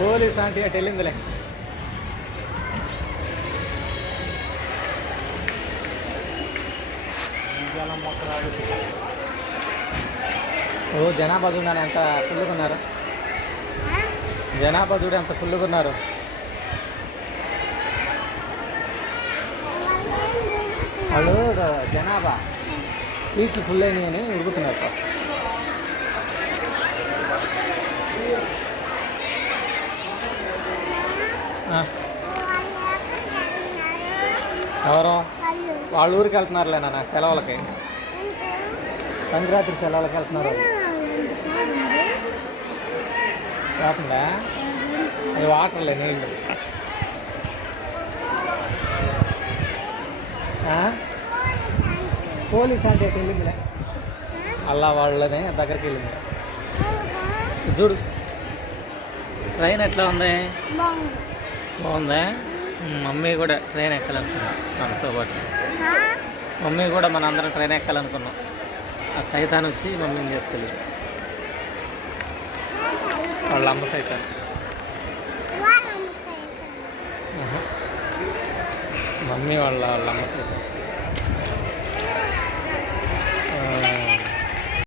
Police aunty అటు వెళ్ళిందిలే. ఓ జనాభా చూడాలి ఎంత ఫుల్గా ఉన్నారు. జనాభా చూడు ఎంత ఫుల్గా ఉన్నారు. వాళ్ళు జనాభా సీట్లు ఫుల్ అయినాయి అని ఉడుకుతున్నారు. ఎవరు వాళ్ళ ఊరికి వెళ్తున్నారులే నాన్న సెలవులకి. సంక్రాంతి సెలవులకి వెళ్తున్నారు. కాకుండా అది వాటర్లే నీళ్ళు. పోలీస్ అంటే ఎటు వెళ్ళిందిలే. అలా వాళ్ళనే దగ్గరికి వెళ్ళింది. చూడు ట్రైన్ ఎట్లా ఉంది? బాగుందా? మమ్మీ కూడా ట్రైన్ ఎక్కాలనుకున్నాం మనతో పాటు. మమ్మీ కూడా మన అందరం ట్రైన్ ఎక్కాలనుకున్నాం. ఆ సైతాన్ వచ్చి మమ్మీని తీసుకెళ్ళింది. వాళ్ళ అమ్మ సైతాన్. మమ్మీ వాళ్ళ అమ్మ సైతాన్.